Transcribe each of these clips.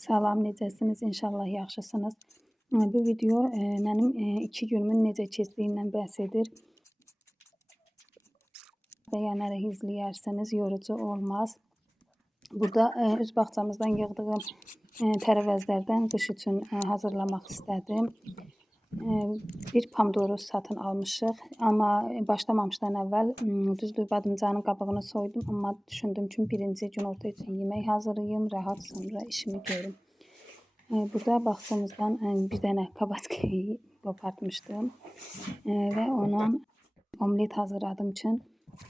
Salam, necəsiniz? İnşallah yaxşısınız. Bu video mənim 2 günümün necə keçdiyindən bəhs edir. Bəyənərək izləyərsiniz, yorucu olmaz. Burada öz bağçamızdan yığdığım tərəvəzlərdən qış üçün hazırlamaq istədim. Bir pomidoru satın almışıq, amma başlamamışdan əvvəl düzdür badımcanın qabığını soydum, amma düşündüm ki, birinci günorta üçün yemək hazırlayım, rahat sonra işimi görüm. Burada bağçamızdan bir dənə kabakayı qopartmışdım və ona omlet hazırladım üçün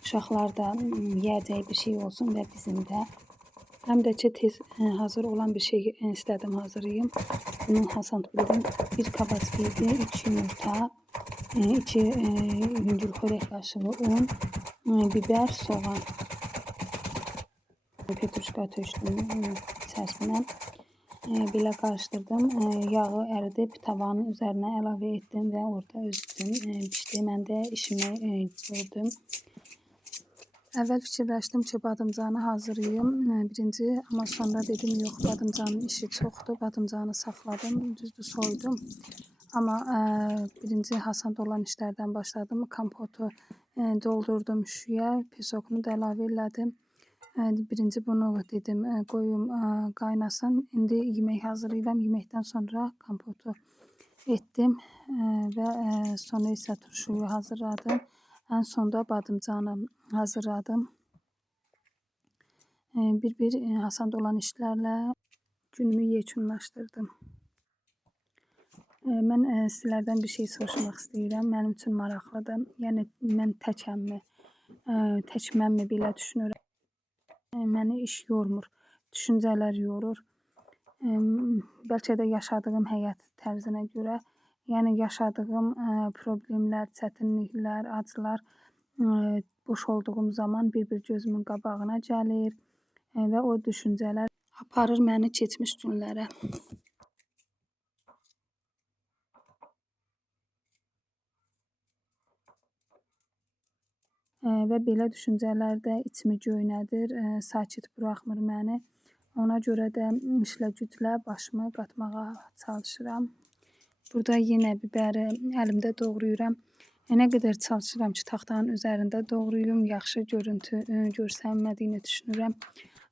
uşaqlar da yeyəcəyi bir şey olsun və bizim də. Həm də ki, tez hazır olan bir şey istədim hazırlayım. Bunun hasantlığı bir kabak idi, 3 yumurta, 2 hündür xörək qaşığı un, biber, soğan. Petruşka tökdüm içərisinə. Belə qarışdırdım. Yağı əridib tavanın üzərinə əlavə etdim və orada öz üçün pişdi. Mən də işimi gördüm. Əvvəl fikirləşdim ki, badımcanı hazırlayım birinci, amma sonra dedim yox, badımcanın işi çoxdur. Badımcanı saxladım, düzdür soydum. Amma birinci hasant olan işlərdən başladım. Kompotu doldurdum şüşəyə, pesokunu da əlavə elədim. Birinci bunu dedim qoyum qaynasın. İndi yemək hazırlayıram. Yeməkdən sonra kompotu etdim və sonra isə turşuyu hazırladım. Ən sonda badımcanı hazırladım. Bir hasant olan işlərlə günümü yekunlaşdırdım. Mən sizlərdən bir şey soruşmaq istəyirəm. Mənim üçün maraqlıdır. Yəni mən təkəmmi, tək mənmi belə düşünürəm. Məni iş yormur, düşüncələr yorur. Bəlkə də yaşadığım həyat tərzinə görə, yəni yaşadığım problemlər, çətinliklər, acılar boş olduğum zaman bir-bir gözümün qabağına gəlir və o düşüncələr aparır məni keçmiş günlərə. Və belə düşüncələr də içimi göynədir, sakit buraxmır məni. Ona görə də işlə güclə başımı qatmağa çalışıram. Burada yenə bibəri əlimdə doğrayıram. Nə qədər çalışıram ki, taxtanın üzərində doğrayım, yaxşı görüntü görsənmədiyini düşünürəm.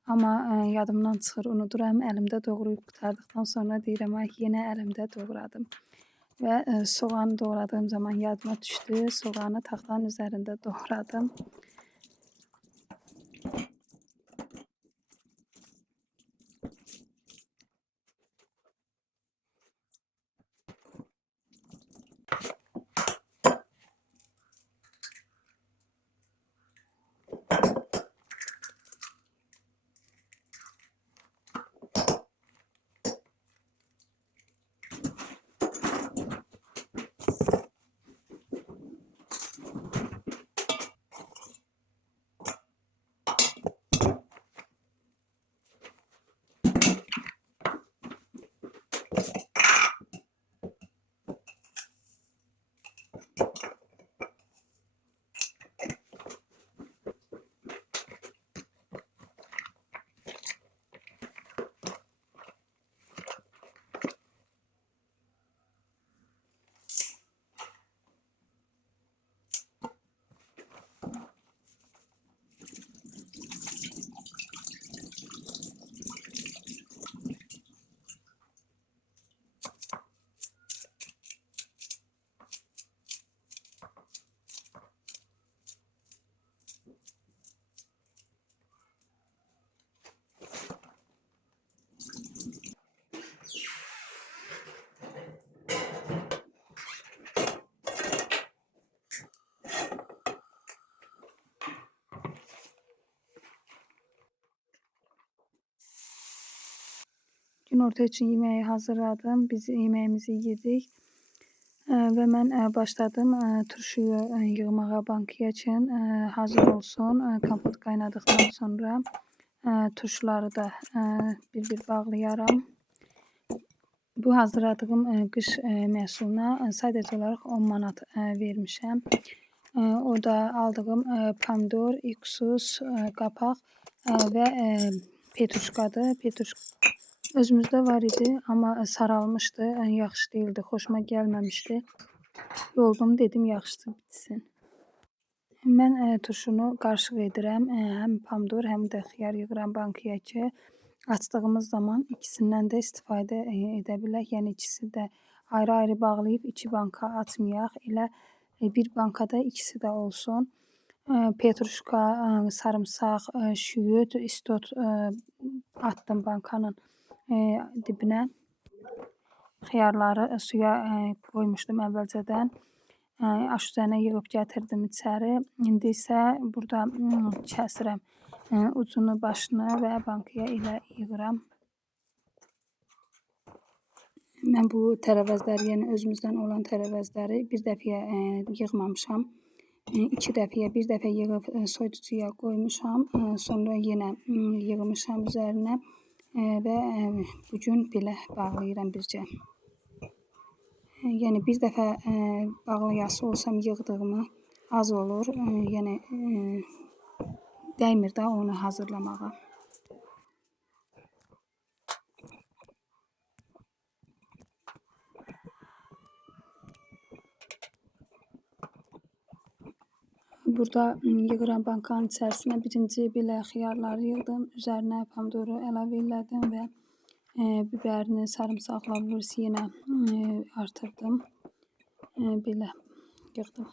Amma yadımdan çıxır, unuduram. Əlimdə doğrayıb qurtardıqdan sonra deyirəm, ay yenə əlimdə doğradım. Və soğanı doğradığım zaman yadıma düşdü. Soğanı taxtanın üzərində doğradım. Günorta üçün yeməyi hazırladım. Biz yeməyimizi yedik və mən başladım turşuyu yığmağa bankaya üçün hazır olsun. Kompot qaynadıqdan sonra turşuları da bir-bir bağlayaram. Bu hazırladığım qış məhsuluna sadəcə olaraq 10 manat vermişəm. O da aldığım pomidor, üksus, qapaq və petruşkadır. Özümüzdə var idi, amma saralmışdı, yaxşı deyildi, xoşuma gəlməmişdi. Yoldum, dedim yaxşısı bitsin. Mən turşunu qarışıq edirəm. Həm pomidor, həm də xiyar yığıram bankaya ki, açdığımız zaman ikisindən də istifadə edə bilək. Yəni ikisi də ayrı-ayrı bağlayıb 2 banka açmayaq. Elə bir bankada ikisi də olsun. Petruşka, sarımsaq, şüyüd, istot atdım bankanın dibinə. Xiyarları suya qoymuşdum əvvəlcədən. Aş üzərinə yığıb gətirdim içəri. İndi isə burada kəsirəm ucunu, başını və bankaya ilə yığıram. Mən bu tərəvəzləri, yəni özümüzdən olan tərəvəzləri bir dəfəyə yığmamışam. 2 dəfəyə, bir dəfə yığıb soyuducuya qoymuşam. Sonra yenə yığmışam üzərinə və bu gün belə bağlayıram bircə. Yəni bir dəfə bağlayası olsam yığdığımı az olur. Yəni dəymir də onu hazırlamağa. Burada yığıram bankanın içərisinə. Birinci belə xiyarları yığdım. Üzərinə pomidoru əlavə elədim və bibərini, sarımsaqla yenə artırdım. Belə yığdım.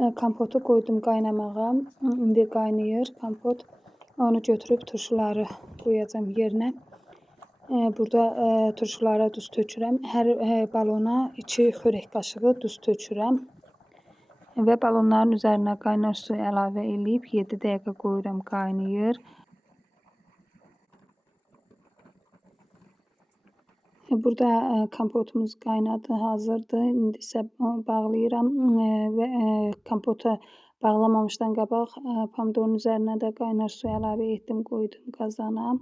Kompotu qoydum qaynamağa. İndi qaynayır kompot. Onu götürüb turşuları qoyacağım yerinə. Burada turşulara duz tökürəm. Hər balona 2 xörək qaşığı duz tökürəm. Və balonların üzərinə qaynar su əlavə eləyib 7 dəqiqə qoyuram qaynayır. Burada kompotumuz qaynadı, hazırdır. İndi isə bağlayıram və kompota bağlamamışdan qabaq pomidorun üzərinə də qaynar su əlavə etdim, qoydum qazana.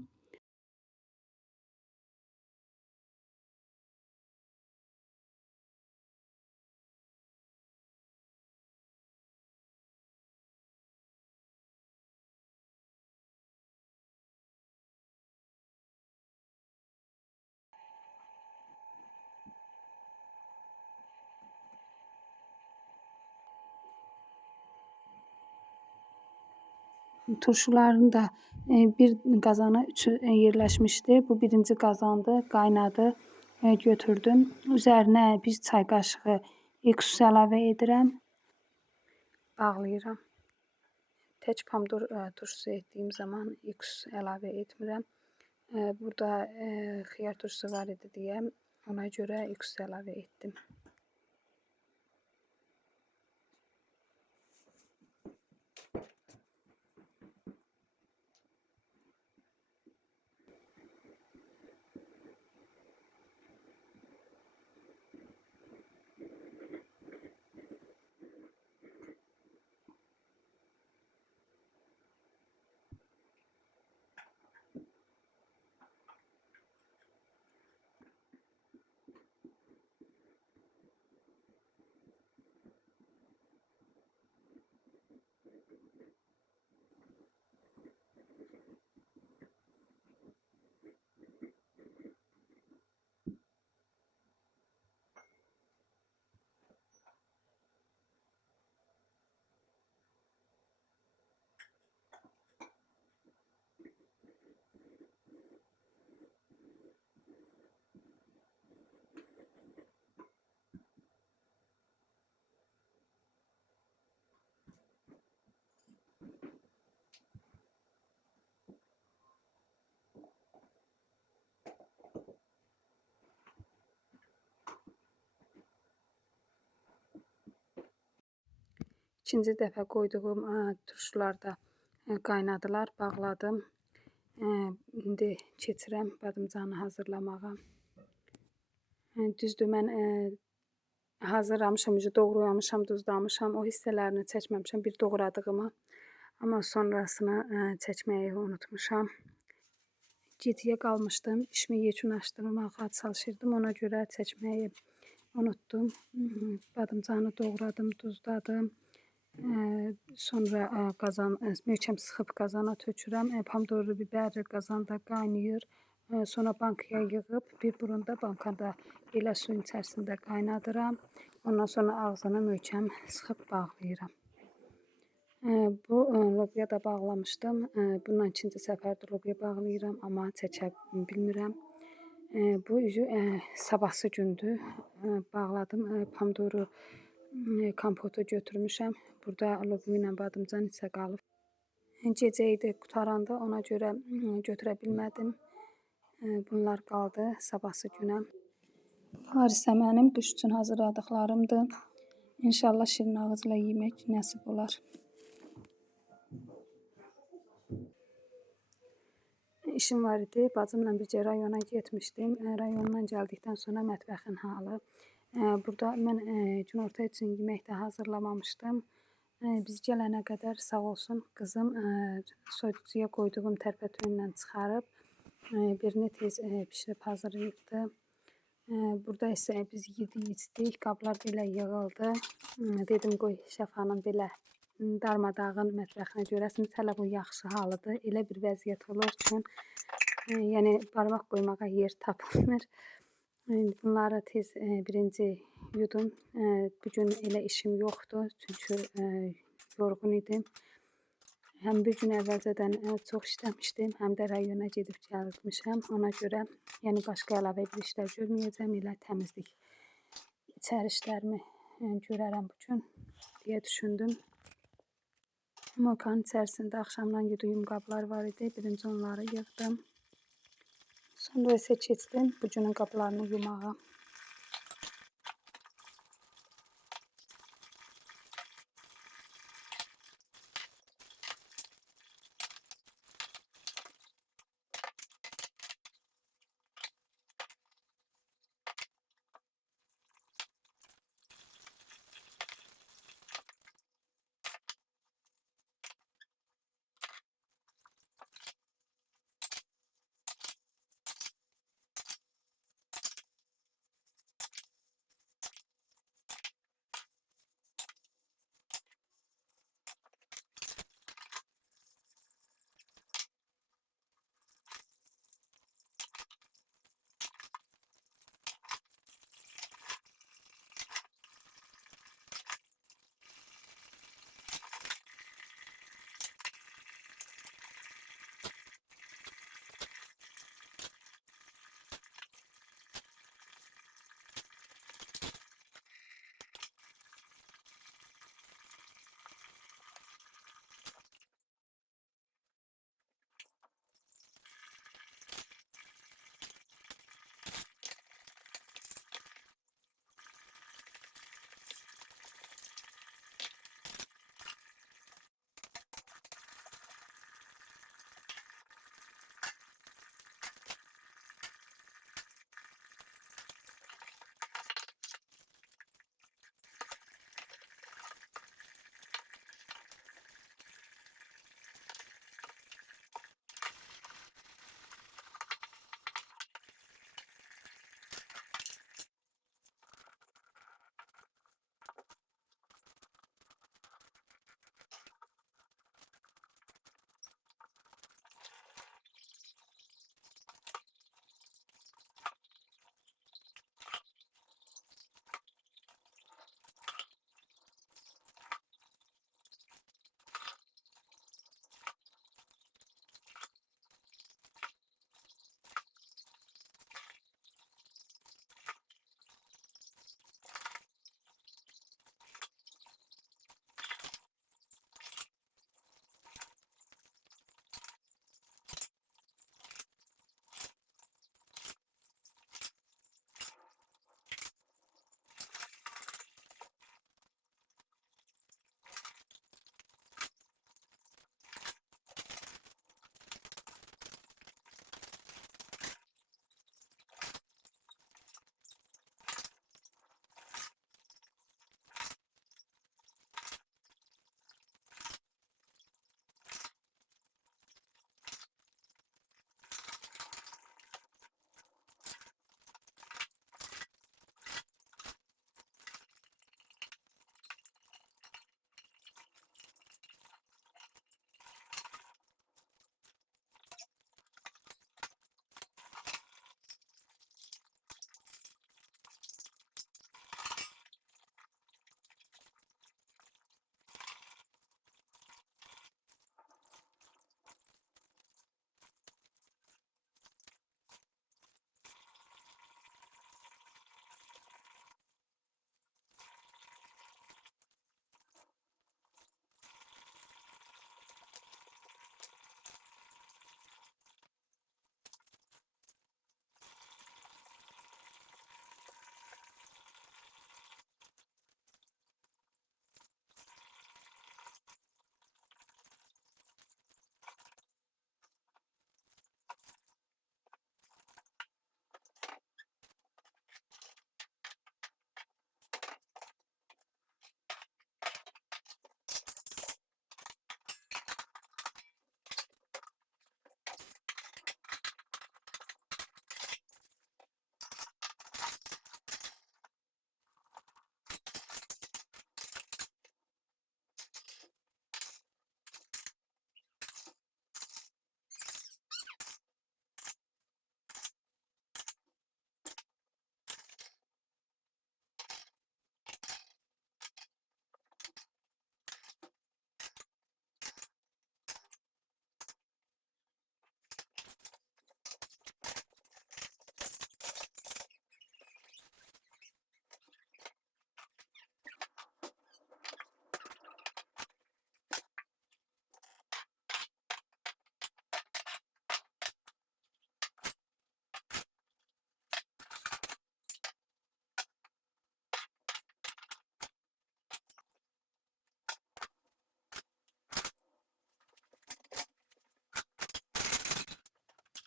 Turşuların da bir qazana üçü yerləşmişdi. Bu birinci qazandı, qaynadı. Götürdüm. Üzərinə 1 çay qaşığı eksus əlavə edirəm. Bağlayıram. Tək pomidor turşusu etdiyim zaman eksus əlavə etmirəm. Burada xiyar turşusu var idi deyə ona görə eksus əlavə etdim. İkinci dəfə qoyduğum turşular da qaynadılar, bağladım. İndi keçirəm badımcanı hazırlamağa. Düzdür, mən hazırlamışam, doğramışam, duzlamışam. O hissələrini çəkməmişəm bir doğradığımı. Amma sonrasını çəkməyi unutmuşam. Gecəyə qalmışdım, işimi yekunlaşdırmağa çalışırdım. Ona görə çəkməyi unutdum. Badımcanı doğradım, duzladım. Sonra möhkəm sıxıb qazana tökürəm. Pomidorlu, biberli qazanda qaynayır. Sonra bankaya yığıb bir burunda bankada belə suyun içərisində qaynadıram. Ondan sonra ağzını möhkəm sıxıb bağlayıram. Bu lobya da bağlamışdım. Bundan ikinci səfərdir lobya bağlayıram, amma çəkə bilmirəm. Bu sabahsı gündür bağladım. Pomidoru, kompotu götürmüşəm. Burada lobya ilə badımcan isə qalıb. Gecə idi qutaranda, ona görə götürə bilmədim. Bunlar qaldı sabahsı günə. Bunlar isə mənim qış üçün hazırladıqlarımdır. İnşallah şirin ağızla yemək nəsib olar. İşim var idi. Bacımla bircə rayona getmişdim. Rayondan gəldikdən sonra mətbəxin halı. Burada mən günorta üçün yemək də hazırlamamışdım. Biz gələnə qədər sağ olsun qızım soyuducuya qoyduğum tərpətüyündən çıxarıb birini tez bişirib hazırlayıbdı. Burada isə biz yedik, içdik, qablar belə yığıldı. Dedim qoy Şəfanın belə darmadağın mətbəxinə görəsiniz, hələ bu yaxşı halıdır. Elə bir vəziyyət olur ki, yəni barmaq qoymağa yer tapılmır. Bunları tez birinci yudum. Bugün elə işim yoxdur, çünki yorğun idim. Həm bir gün əvvəlcədən çox işləmişdim, həm də rayona gedib gəlmişəm. Ona görə yəni başqa əlavə bir işlər görməyəcəm, elə təmizlik içəri işlərimi görərəm bu gün deyə düşündüm. Mokanın içərisində axşamdan yuduyum qablar var idi. Birinci onları yığdım. Sonra isə keçdim bu günün qablarını yumağa.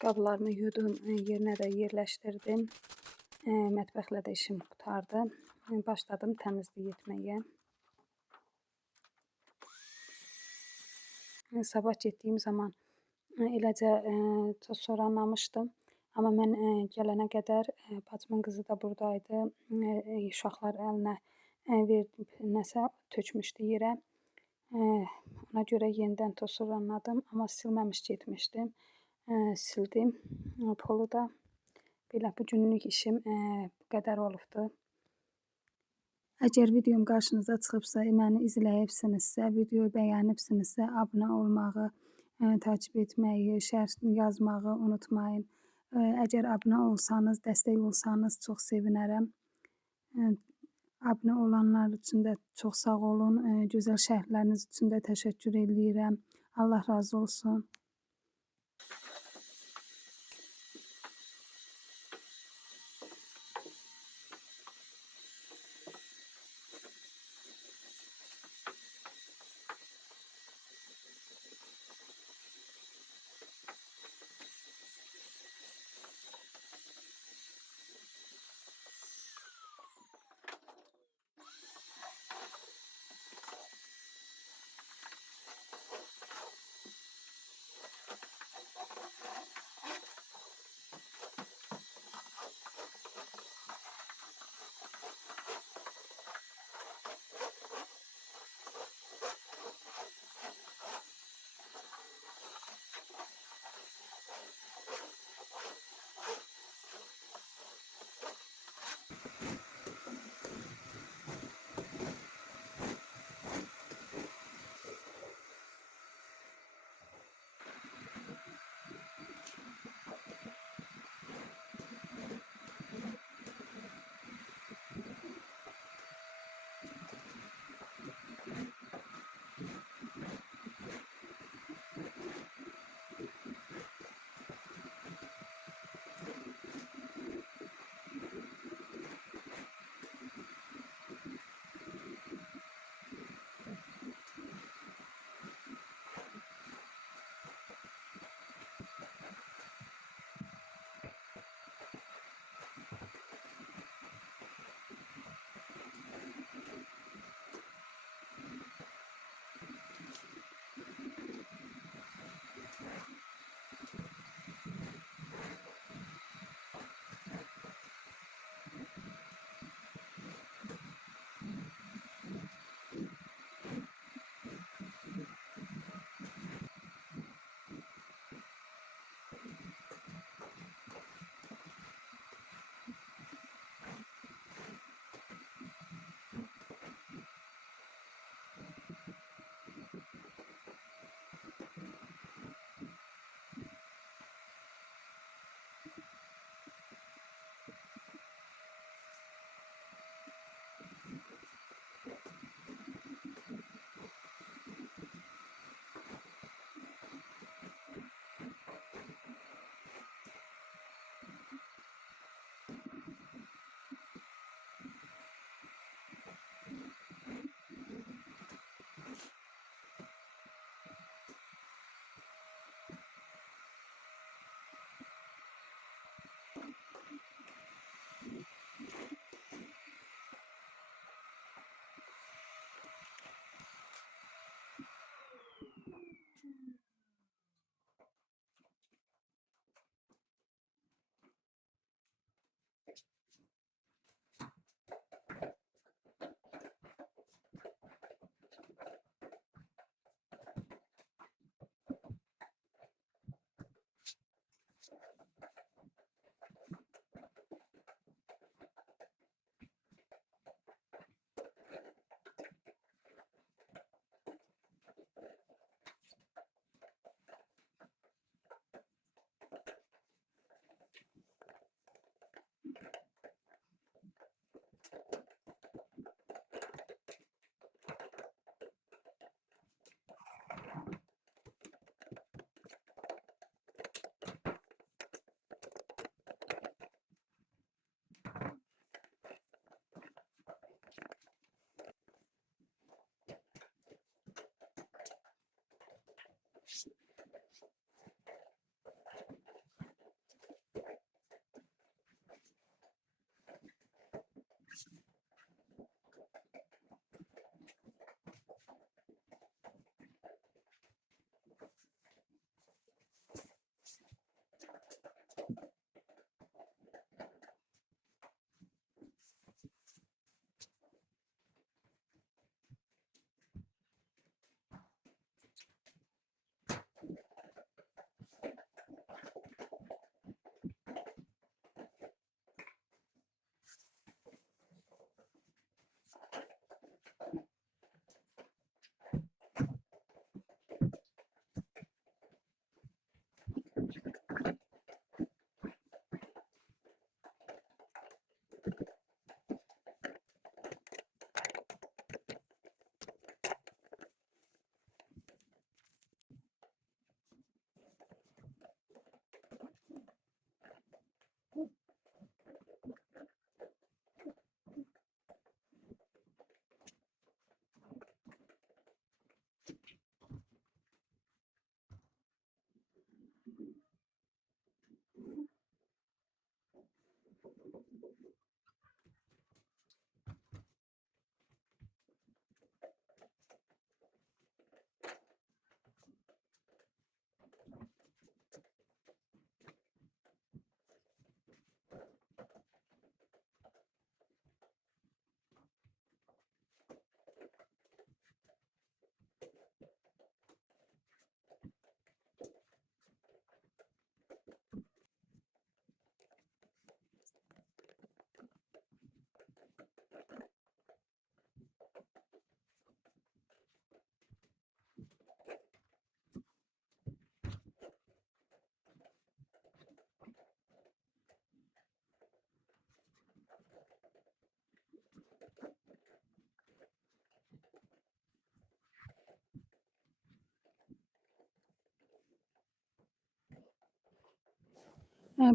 Qablarımı yudum, yerinə də yerləşdirdim. Mətbəxlə də işim qurtardı. Başladım təmizlik etməyə. Sabah getdiyim zaman eləcə toz soranlamışdım. Amma mən gələnə qədər bacımın qızı da buradaydı. Uşaqlar əlinə verib nəsə tökmüşdü yerə. Ona görə yenidən toz soranladım, amma silməmiş getmişdim. Sildim polu da. Belə bu günlük işim bu qədər olubdu. Əgər videom qarşınıza çıxıbsa, məni izləyibsinizsə, videoyu bəyənibsinizsə, abunə olmağı, takib etməyi, şərh yazmağı unutmayın. Əgər abunə olsanız, dəstək olsanız çox sevinərəm. Abunə olanlar üçün də çox sağ olun. Gözəl şərhləriniz üçün də təşəkkür eləyirəm. Allah razı olsun.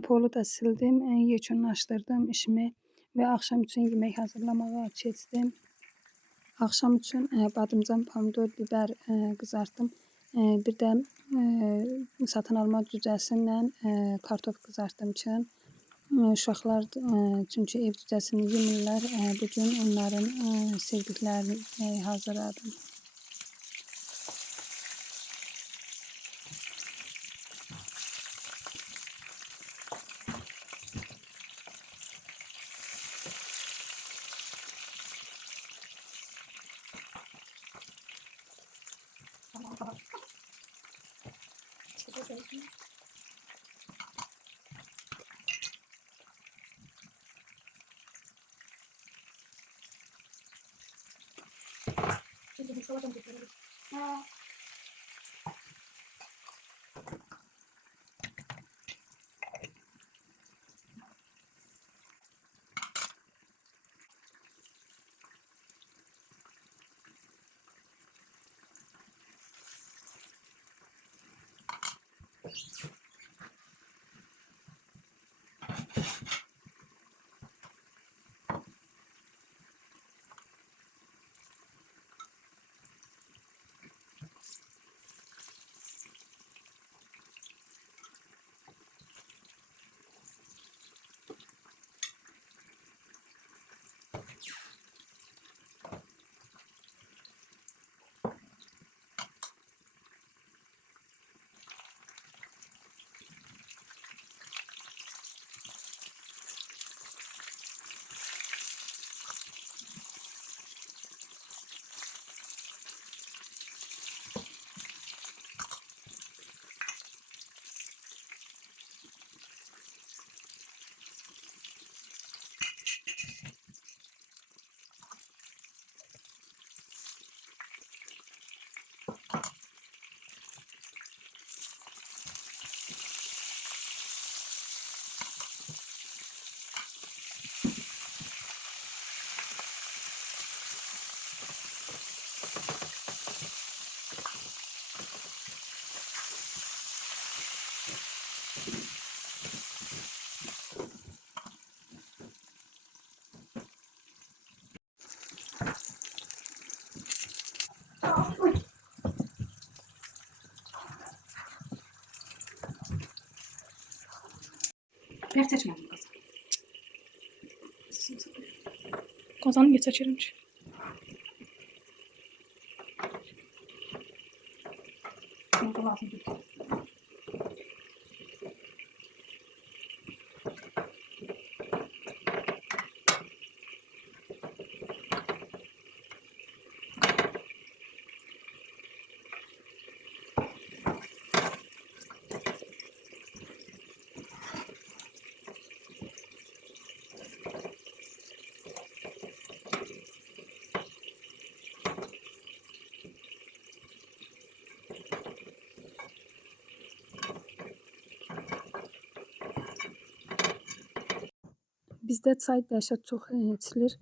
Polu da sildim, yekunlaşdırdım işimi və axşam üçün yemək hazırlamağa keçdim. Axşam üçün badımcan, pomidor, biber qızartdım. Bir də satın alma cücəsindən kartof qızartdım ki, uşaqlar çünki ev cücəsini yemirlər. Bu gün onların sevdiklərini hazırladım. Ben seçmedim kazan. Kazanı geç seçilmiş. Bunu lazım değil. Bizdə çay dəhşət çox içilir.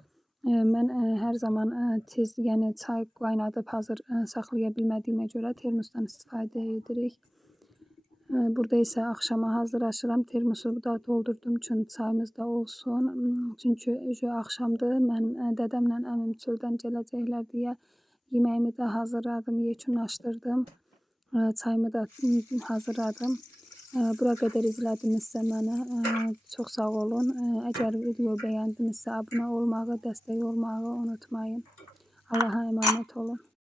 Mən hər zaman tez, yəni çay qaynadıb hazır saxlaya bilmədiyimə görə termosdan istifadə edirik. Burada isə axşama hazırlaşıram. Termosu da doldurdum ki, çayımız da olsun. Çünki axşamdır. Mən dədəmlə əmim çöldən gələcəklər deyə yeməyimi də hazırladım, yekunlaşdırdım. Çayımı da hazırladım. Bura qədər izlədinizsə məni çox sağ olun. Əgər video bəyəndinizsə abunə olmağı, dəstək olmağı unutmayın. Allaha əmanət olun.